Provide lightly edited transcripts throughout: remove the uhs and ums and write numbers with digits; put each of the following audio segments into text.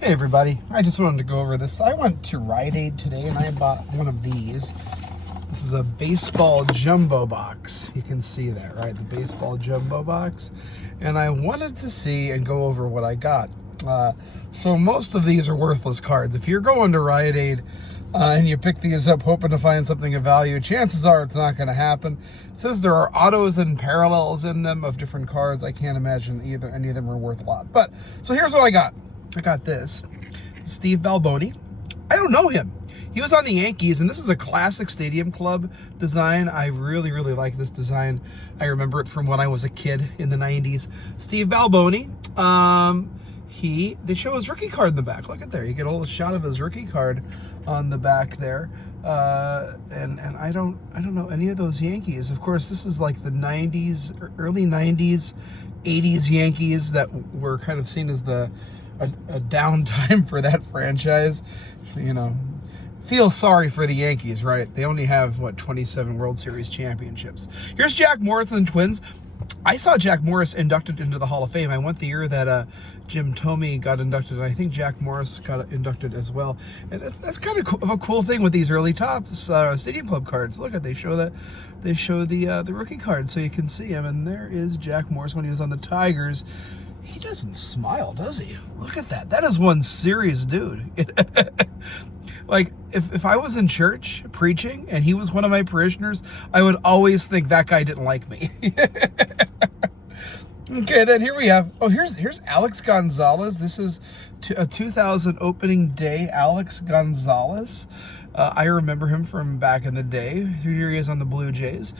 Hey everybody, I just wanted to go over this. I went to Rite Aid today and I bought one of these. This is a baseball jumbo box. You can see that, right? The baseball jumbo box. And I wanted to see and go over what I got. So most of these are worthless cards. If you're going to Rite Aid and you pick these up hoping to find something of value, chances are it's not going to happen. It says there are autos and parallels in them of different cards. I can't imagine any of them are worth a lot. But, so here's what I got. I got this. Steve Balboni. I don't know him. He was on the Yankees, and this is a classic Stadium Club design. I really, really like this design. I remember it from when I was a kid in the 90s. Steve Balboni. They show his rookie card in the back. Look at there. You get a little shot of his rookie card on the back there. And I don't know any of those Yankees. Of course, this is like the 90s, early 90s, 80s Yankees that were kind of seen as a downtime for that franchise. You know, feel sorry for the Yankees, right? They only have, 27 World Series championships. Here's Jack Morris and the Twins. I saw Jack Morris inducted into the Hall of Fame. I went the year that Jim Thome got inducted, and I think Jack Morris got inducted as well. And that's kind of a cool thing with these early Topps Stadium Club cards. Look at, they show the rookie card, so you can see him. And there is Jack Morris when he was on the Tigers. He doesn't smile, does he? Look at that. That is one serious dude. Like, if I was in church preaching and he was one of my parishioners, I would always think that guy didn't like me. Okay, then here we have, here's Alex Gonzalez. This is a 2000 opening day Alex Gonzalez. I remember him from back in the day. Here he is on the Blue Jays.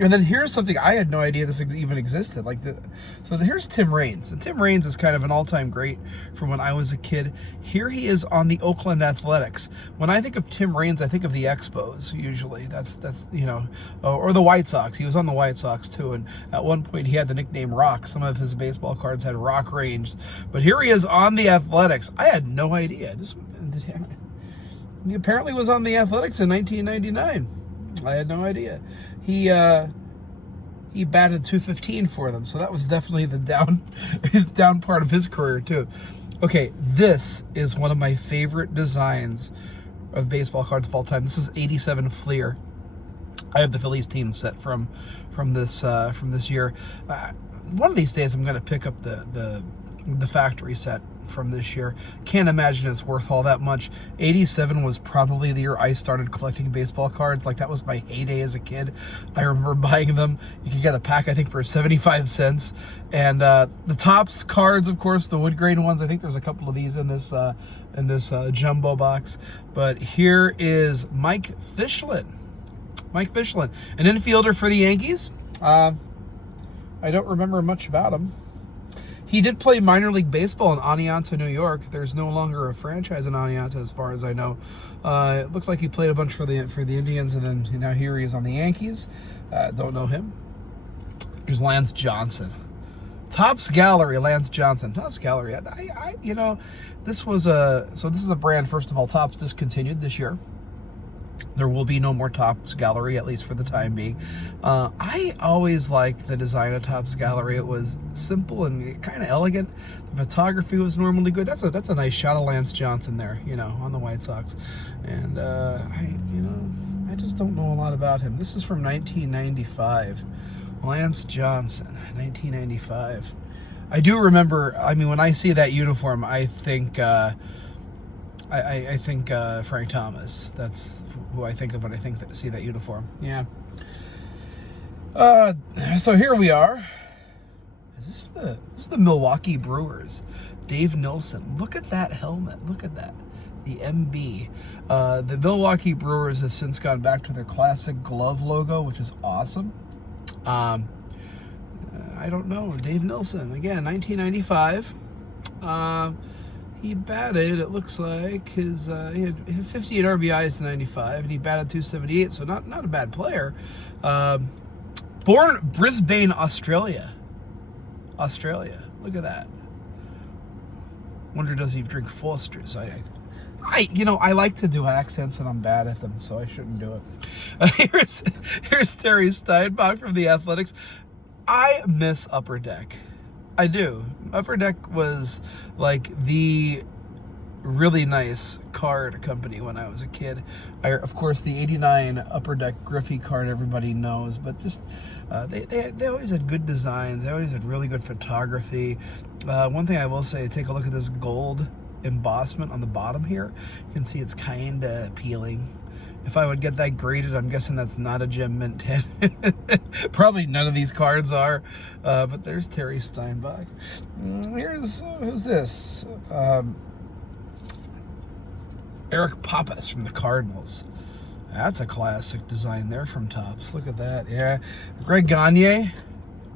And then here's something I had no idea this even existed. Here's Tim Raines. And Tim Raines is kind of an all-time great from when I was a kid. Here he is on the Oakland Athletics. When I think of Tim Raines, I think of the Expos usually. That's or the White Sox. He was on the White Sox too. And at one point he had the nickname Rock. Some of his baseball cards had rock range. But here he is on the Athletics. I had no idea. He apparently was on the Athletics in 1999. I had no idea. He batted .215 for them, so that was definitely the down part of his career too. Okay, this is one of my favorite designs of baseball cards of all time. This is 87 Fleer. I have the Phillies team set from this year. One of these days, I'm going to pick up the factory set from this year. Can't imagine it's worth all that much. 87 was probably the year I started collecting baseball cards. Like, that was my heyday as a kid. I remember buying them. You could get a pack, I think, for 75 cents. And the Topps cards, of course, the wood grain ones. I think there's a couple of these in this jumbo box. But here is Mike Fischlin. Mike Fischlin, an infielder for the Yankees. I don't remember much about him. He did play minor league baseball in Oneonta, New York. There's no longer a franchise in Oneonta, as far as I know. It looks like he played a bunch for the Indians, and then now here he is on the Yankees. Don't know him. Here's Lance Johnson. Topps Gallery, Lance Johnson. Topps Gallery. This is a brand. First of all, Topps discontinued this year. There will be no more Topps Gallery, at least for the time being. I always liked the design of Topps Gallery. It was simple and kind of elegant. The photography was normally good. That's a nice shot of Lance Johnson there, on the White Sox. And I just don't know a lot about him. This is from 1995. Lance Johnson, 1995. I do remember. I mean, when I see that uniform, I think. I think Frank Thomas. That's who I think of when I see that uniform. Yeah. So here we are. This is the Milwaukee Brewers. Dave Nilsson. Look at that helmet. Look at that. The MB. The Milwaukee Brewers have since gone back to their classic glove logo, which is awesome. I don't know. Dave Nilsson. Again, 1995. He batted, it looks like, he had 58 RBIs in 95, and he batted .278, so not a bad player. Born Brisbane, Australia. Look at that. Wonder, does he drink Foster's? I like to do accents, and I'm bad at them, so I shouldn't do it. Here's Terry Steinbach from the Athletics. I miss Upper Deck. I do. Upper Deck was like the really nice card company when I was a kid. Of course, the 89 Upper Deck Griffey card everybody knows, but just they always had good designs. They always had really good photography. One thing I will say, take a look at this gold embossment on the bottom here. You can see it's kind of appealing. If I would get that graded, I'm guessing that's not a Gem Mint 10. Probably none of these cards are. But there's Terry Steinbach. Who's this? Eric Pappas from the Cardinals. That's a classic design there from Topps. Look at that. Yeah. Greg Gagne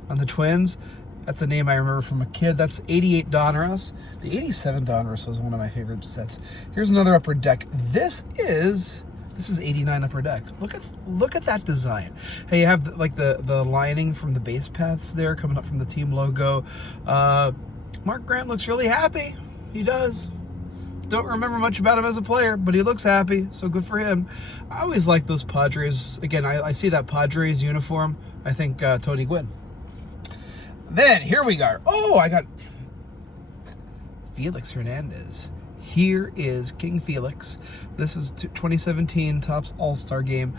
on the Twins. That's a name I remember from a kid. That's 88 Donruss. The 87 Donruss was one of my favorite sets. Here's another Upper Deck. This is 89 Upper Deck. Look at that design. Hey, you have like the lining from the base paths there coming up from the team logo. Mark Grant looks really happy. He does. Don't remember much about him as a player, but he looks happy, so good for him. I always like those Padres. Again, I see that Padres uniform. I think Tony Gwynn. Then here we go. Oh, I got Felix Hernandez. Here is King Felix. This is 2017 Topps All-Star Game.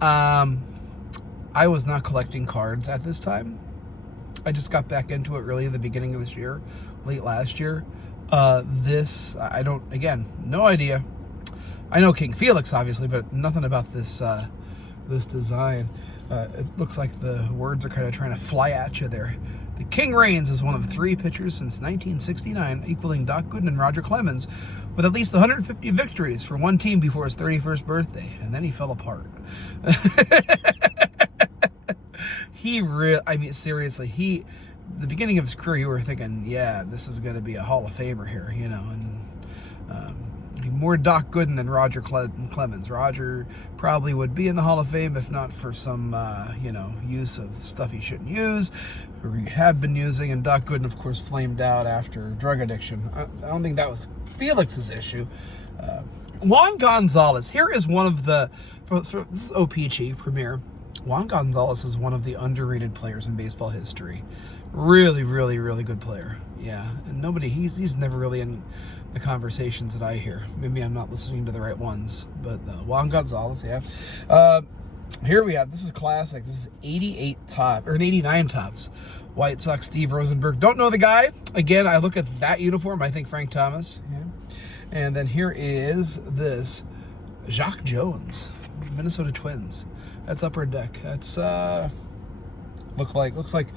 I was not collecting cards at this time. I just got back into it really in the beginning of this year, late last year. I don't, again, no idea. I know King Felix, obviously, but nothing about this this design. It looks like the words are kind of trying to fly at you there. The King reigns as one of 3 pitchers since 1969, equaling Doc Gooden and Roger Clemens, with at least 150 victories for one team before his 31st birthday, and then he fell apart. I mean, seriously, the beginning of his career, you were thinking, yeah, this is going to be a Hall of Famer here, you know, and more Doc Gooden than Roger Clemens. Roger probably would be in the Hall of Fame if not for some, you know, use of stuff he shouldn't use, or he had been using, and Doc Gooden, of course, flamed out after drug addiction. I don't think that was Felix's issue. Juan Gonzalez. Here is one of the, this is OPG Premier. Juan Gonzalez is one of the underrated players in baseball history. Really, really, really good player. Yeah, and he's never really in the conversations that I hear. Maybe I'm not listening to the right ones, but Juan Gonzalez, yeah. Here we have, this is classic. This is 88 top, or an 89 Topps. White Sox Steve Rosenberg. Don't know the guy. Again, I look at that uniform, I think Frank Thomas. Yeah. And then here is this Jacque Jones, Minnesota Twins. That's Upper Deck. That's looks like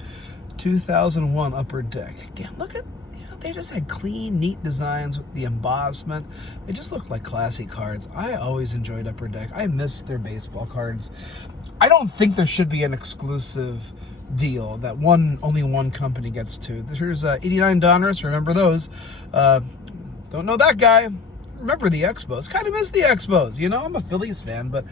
2001 Upper Deck. Again, look at, you know, they just had clean, neat designs with the embossment. They just look like classy cards. I always enjoyed Upper Deck. I miss their baseball cards. I don't think there should be an exclusive deal that only one company gets to. Here's 89 Donruss. Remember those? Don't know that guy. Remember the Expos. Kind of miss the Expos. You know, I'm a Phillies fan, but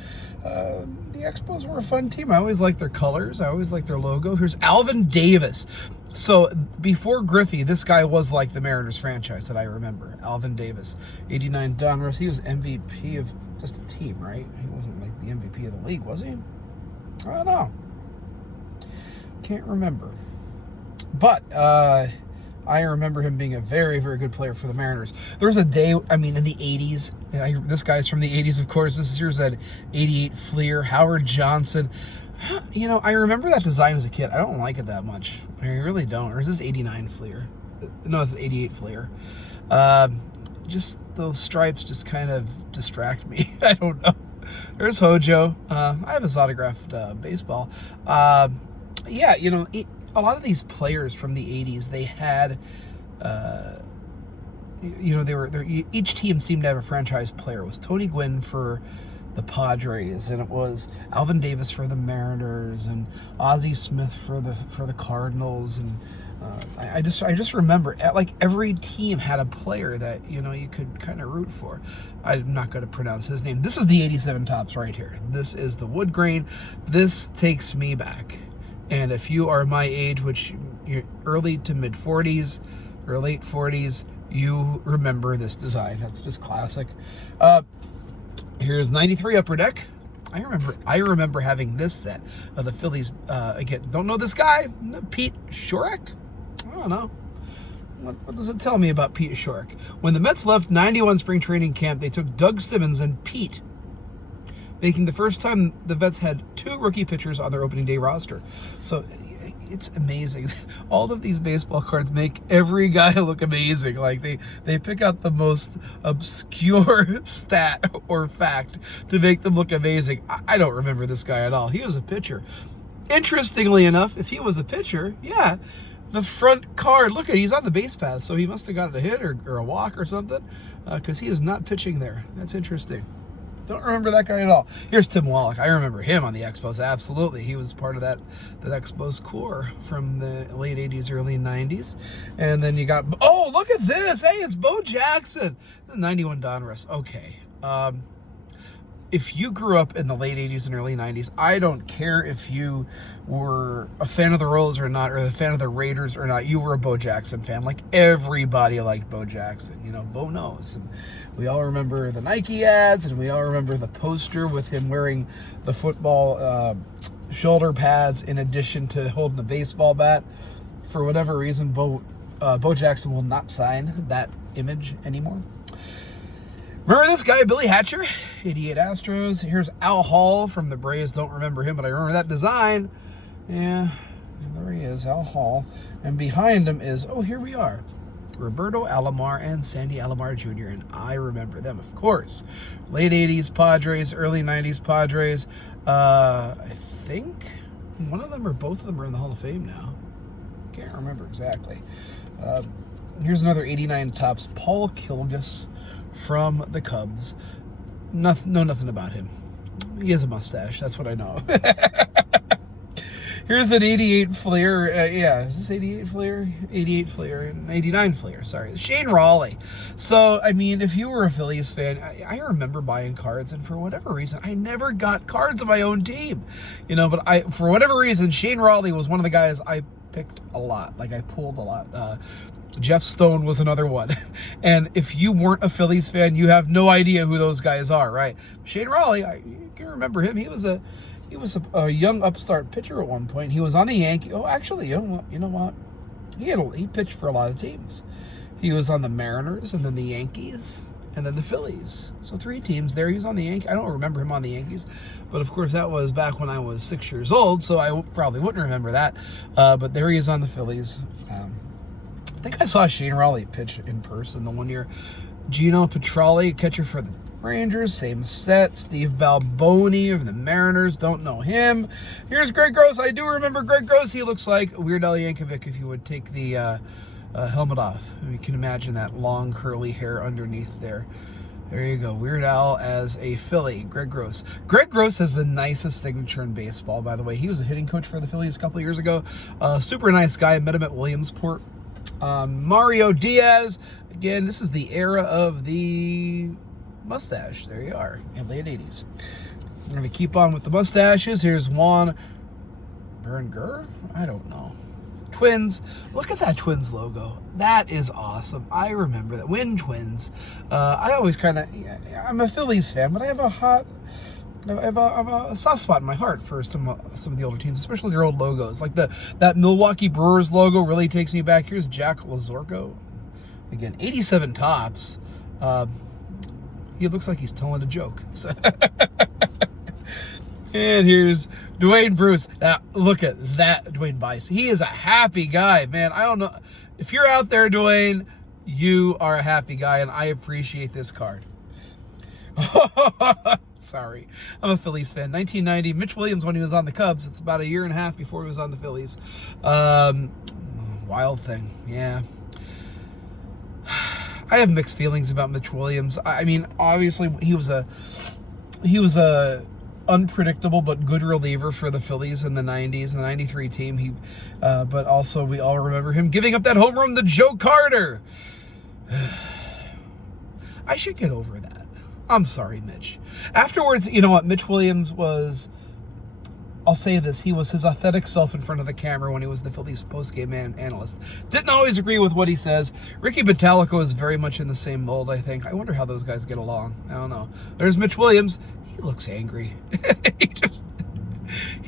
the Expos were a fun team. I always liked their colors. I always liked their logo. Here's Alvin Davis. So before Griffey, this guy was like the Mariners franchise that I remember. Alvin Davis, 89 Donruss. He was MVP of just a team, right? He wasn't like the MVP of the league, was he? I don't know. Can't remember. But I remember him being a very, very good player for the Mariners. There was a day, I mean, in the 80s. This guy's from the 80s, of course. Here's that 88 Fleer, Howard Johnson. You know, I remember that design as a kid. I don't like it that much. I really don't. Or is this 89 Fleer? No, it's 88 Fleer. Just those stripes just kind of distract me. I don't know. There's Hojo. I have his autographed baseball. Yeah, you know, a lot of these players from the 80s, they had, you know, each team seemed to have a franchise player. It was Tony Gwynn for the Padres, and it was Alvin Davis for the Mariners, and Ozzie Smith for the Cardinals, and I just remember, like, every team had a player that, you know, you could kind of root for. I'm not going to pronounce his name. This is the 87 Topps right here. This is the wood grain. This takes me back. And if you are my age, which you're early to mid 40s or late 40s, you remember this design. That's just classic. Here's 93 Upper Deck. I remember having this set of the Phillies. Again, don't know this guy. Pete Shorrock? I don't know. What does it tell me about Pete Shorrock? When the Mets left 91 spring training camp, they took Doug Simmons and Pete, making the first time the Mets had 2 rookie pitchers on their opening day roster. So it's amazing. All of these baseball cards make every guy look amazing. Like they pick out the most obscure stat or fact to make them look amazing. I don't remember this guy at all. He was a pitcher. Interestingly enough, if he was a pitcher, yeah, the front card, look at, he's on the base path, so he must have gotten a hit or a walk or something, because he is not pitching there. That's interesting. Don't remember that guy at all. Here's Tim Wallach. I remember him on the Expos, absolutely. He was part of that Expos core from the late 80s, early 90s. And then you got, oh, look at this. Hey, it's Bo Jackson. The 91 Donruss. Okay. If you grew up in the late 80s and early 90s, I don't care if you were a fan of the Royals or not, or a fan of the Raiders or not, you were a Bo Jackson fan. Like, everybody liked Bo Jackson. You know, Bo knows. And we all remember the Nike ads, and we all remember the poster with him wearing the football shoulder pads in addition to holding a baseball bat. For whatever reason, Bo Jackson will not sign that image anymore. Remember this guy, Billy Hatcher, 88 Astros. Here's Al Hall from the Braves. Don't remember him, but I remember that design. Yeah, there he is, Al Hall. And behind him is, oh, here we are, Roberto Alomar and Sandy Alomar Jr., and I remember them, of course. Late 80s Padres, early 90s Padres. I think one of them or both of them are in the Hall of Fame now. Can't remember exactly. Here's another 89 Topps, Paul Kilgus from the Cubs. Know nothing about him. He has a mustache. That's what I know. Here's an 88 Fleer. Yeah, is this 88 Fleer? 88 Fleer. 89 Fleer, sorry. Shane Raleigh. So, I mean, if you were a Phillies fan, I remember buying cards, and for whatever reason, I never got cards of my own team. You know, but for whatever reason, Shane Raleigh was one of the guys I picked a lot. Like, I pulled a lot. Jeff Stone was another one. And if you weren't a Phillies fan, you have no idea who those guys are, right? Shane Raleigh, you can remember him. He was a young upstart pitcher at one point. He was on the Yankees. Oh, actually, you know what? He pitched for a lot of teams. He was on the Mariners, and then the Yankees, and then the Phillies. So 3 teams there. He was on the Yankees. I don't remember him on the Yankees, but of course that was back when I was 6 years old, so I probably wouldn't remember that. But there he is on the Phillies. I think I saw Shane Raleigh pitch in person the one year. Gino Petralli, catcher for the Rangers, same set. Steve Balboni of the Mariners, don't know him. Here's Greg Gross. I do remember Greg Gross. He looks like Weird Al Yankovic if you would take the helmet off. You can imagine that long curly hair underneath there. There you go. Weird Al as a Philly. Greg Gross. Greg Gross has the nicest signature in baseball, by the way. He was a hitting coach for the Phillies a couple of years ago. Super nice guy. I met him at Williamsport. Mario Diaz. Again, this is the era of the mustache. There you are, in late 80s. I'm going to keep on with the mustaches. Here's Juan Berenguer. I don't know. Twins. Look at that Twins logo. That is awesome. I remember that. Win Twins. I always kind of, I'm a Phillies fan, but I have a soft spot in my heart for some of the older teams, especially their old logos. Like that Milwaukee Brewers logo really takes me back. Here's Jack Lazorko. Again, 87 Topps. He looks like he's telling a joke. So and here's Dwayne Bruce. Now, look at that Dwayne Bice. He is a happy guy, man. I don't know. If you're out there, Dwayne, you are a happy guy, and I appreciate this card. Sorry. I'm a Phillies fan. 1990, Mitch Williams when he was on the Cubs. It's about a year and a half before he was on the Phillies. Wild thing. Yeah. I have mixed feelings about Mitch Williams. I mean, obviously he was a unpredictable but good reliever for the Phillies in the 90s, the 93 team. But also we all remember him giving up that home run to Joe Carter. I should get over that. I'm sorry, Mitch. Afterwards, you know what? Mitch Williams was, I'll say this, he was his authentic self in front of the camera when he was the Phillies postgame analyst. Didn't always agree with what he says. Ricky Bottalico is very much in the same mold, I think. I wonder how those guys get along. I don't know. There's Mitch Williams. He looks angry. He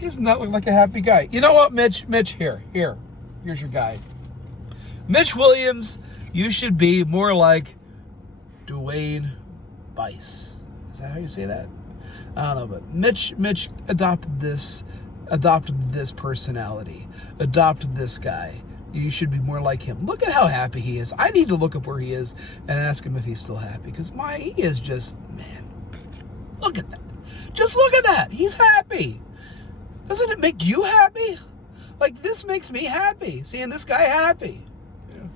does not look like a happy guy. You know what, Mitch? Here's your guy. Mitch Williams, you should be more like Dwayne Bice. Is that how you say that? I don't know, but Mitch adopted this personality, adopted this guy. You should be more like him. Look at how happy he is. I need to look up where he is and ask him if he's still happy, because he is just, man, look at that. Just look at that. He's happy. Doesn't it make you happy? Like, this makes me happy, seeing this guy happy. Yeah.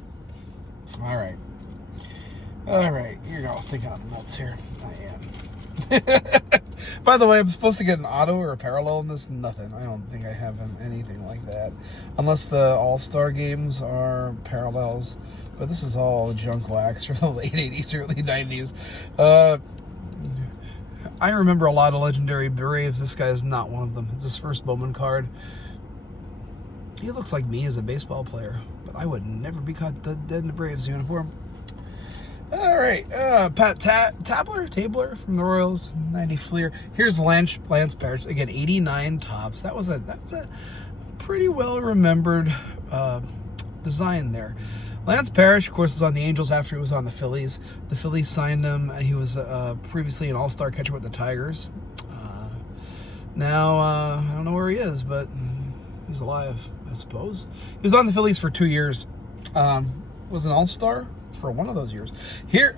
All right. You're all thinking I'm nuts here. I am. By the way, I'm supposed to get an auto or a parallel in this. Nothing. I don't think I have anything like that. Unless the All-Star games are parallels. But this is all junk wax from the late 80s, early 90s. I remember a lot of legendary Braves. This guy is not one of them. It's his first Bowman card. He looks like me as a baseball player, but I would never be caught dead in the Braves uniform. All right, Pat Tabler from the Royals, 90 Fleer. Here's Lance Parrish, again, 89 tops. That was a pretty well remembered design there. Lance Parrish, of course, was on the Angels after he was on the Phillies. The Phillies signed him. He was previously an all-star catcher with the Tigers. Now, I don't know where he is, but he's alive, I suppose. He was on the Phillies for 2 years. Was an all-star for one of those years. Here,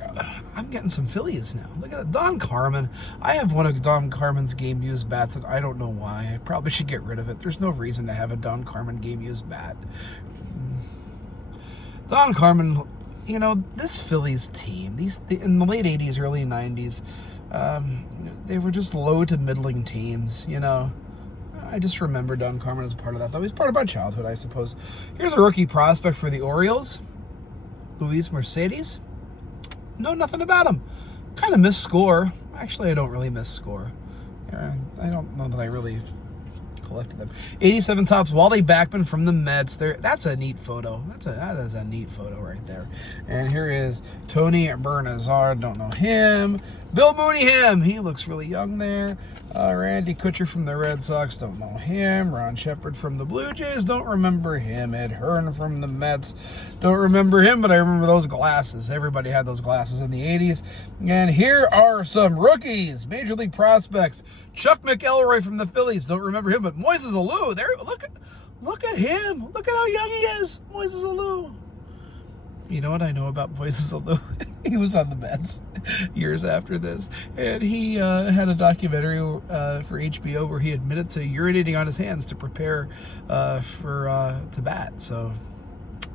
I'm getting some Phillies now. Look at that. Don Carmen. I have one of Don Carmen's game-used bats, and I don't know why. I probably should get rid of it. There's no reason to have a Don Carmen game-used bat. Don Carmen, this Phillies team, in the late 80s, early 90s, they were just low to middling teams, I just remember Don Carmen as a part of that, though. He's part of my childhood, I suppose. Here's a rookie prospect for the Orioles, Luis Mercedes. Know nothing about him. Kind of miss Score. Actually, I don't really miss Score. I don't know that I really collected them. 87 tops, Wally Backman from the Mets. That's a neat photo. That is a neat photo right there. And here is Tony Bernazard. Don't know him. Bill Mooneyham. He looks really young there. Randy Kutcher from the Red Sox. Don't know him. Ron Shepard from the Blue Jays. Don't remember him. Ed Hearn from the Mets. Don't remember him, but I remember those glasses. Everybody had those glasses in the 80s. And here are some rookies. Major League prospects. Chuck McElroy from the Phillies. Don't remember him, but Moises Alou. There, look at him. Look at how young he is. Moises Alou. You know what I know about Moises Alou? He was on the Mets years after this, and he had a documentary for HBO where he admitted to urinating on his hands to prepare to bat. So,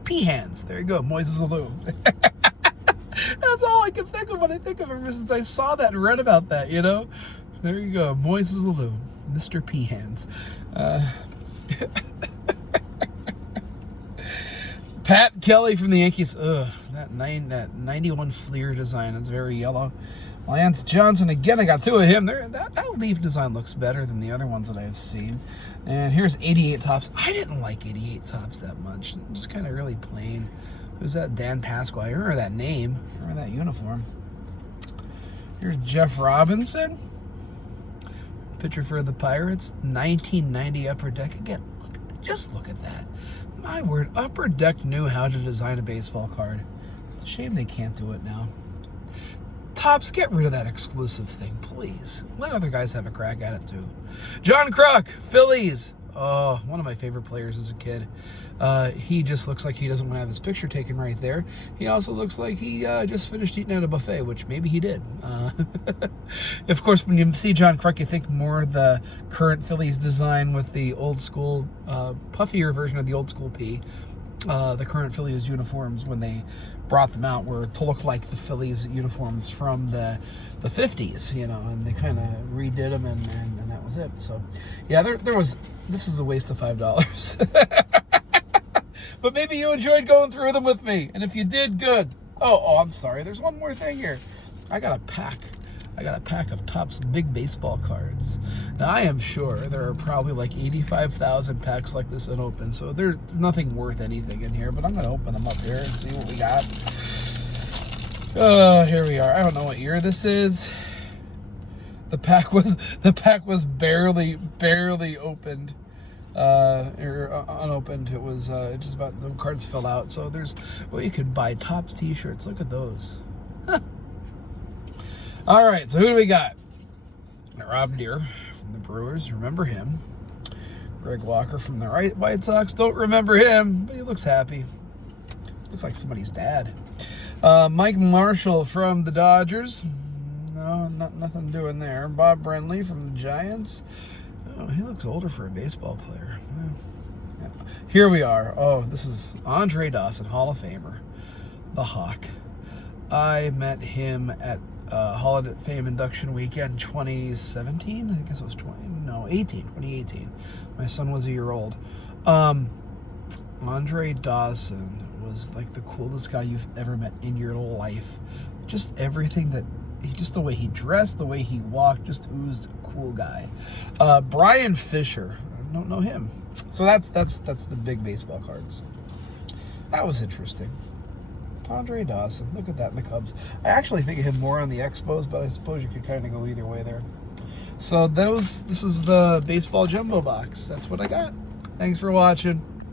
pee hands. There you go, Moises Alou. That's all I can think of when I think of him, since I saw that and read about that. There you go, Moises Alou, Mr. Pee Hands. Pat Kelly from the Yankees. Ugh, that 91 Fleer design. It's very yellow. Lance Johnson, again, I got two of him. That leaf design looks better than the other ones that I've seen. And here's 88 tops. I didn't like 88 tops that much. Just kind of really plain. Who's that? Dan Pasquale. I remember that name. I remember that uniform. Here's Jeff Robinson, pitcher for the Pirates. 1990 Upper Deck. Again, just look at that. My word, Upper Deck knew how to design a baseball card. It's a shame they can't do it now. Topps, get rid of that exclusive thing, please. Let other guys have a crack at it, too. John Kruk, Phillies. Oh, one of my favorite players as a kid. He just looks like he doesn't want to have his picture taken right there. He also looks like he just finished eating at a buffet, which maybe he did. Of course, when you see John Kruk, you think more of the current Phillies design with the old school, puffier version of the old school P. The current Phillies uniforms, when they brought them out, were to look like the Phillies uniforms from the 50s, and they kind of redid them, and that was it. So, yeah, this is a waste of $5. But maybe you enjoyed going through them with me, and if you did, good. Oh, I'm sorry. There's one more thing here. I got a pack of Topps big baseball cards. Now, I am sure there are probably like 85,000 packs like this unopened, so there's nothing worth anything in here, but I'm going to open them up here and see what we got. Here we are. I don't know what year this is. The pack was barely opened. unopened. It was just about, the cards fell out. So there's, well, you could buy Topps t-shirts. Look at those. All right, so who do we got? Rob Deere from the Brewers, remember him. Greg Walker from the White Sox, don't remember him, but he looks happy. Looks like somebody's dad. Mike Marshall from the Dodgers. No, nothing doing there. Bob Brenly from the Giants. Oh, he looks older for a baseball player. Yeah. Here we are. Oh, this is Andre Dawson, Hall of Famer, the Hawk. I met him at Hall of Fame induction weekend 2017. I guess it was 2018. My son was a year old. Andre Dawson was like the coolest guy you've ever met in your life. Just everything that just the way he dressed, the way he walked, just oozed cool guy. Brian Fisher, I don't know him. So that's the big baseball cards. That was interesting. Andre Dawson, look at that in the Cubs. I actually think of him more on the Expos, but I suppose you could kind of go either way there. So this is the baseball jumbo box. That's what I got. Thanks for watching.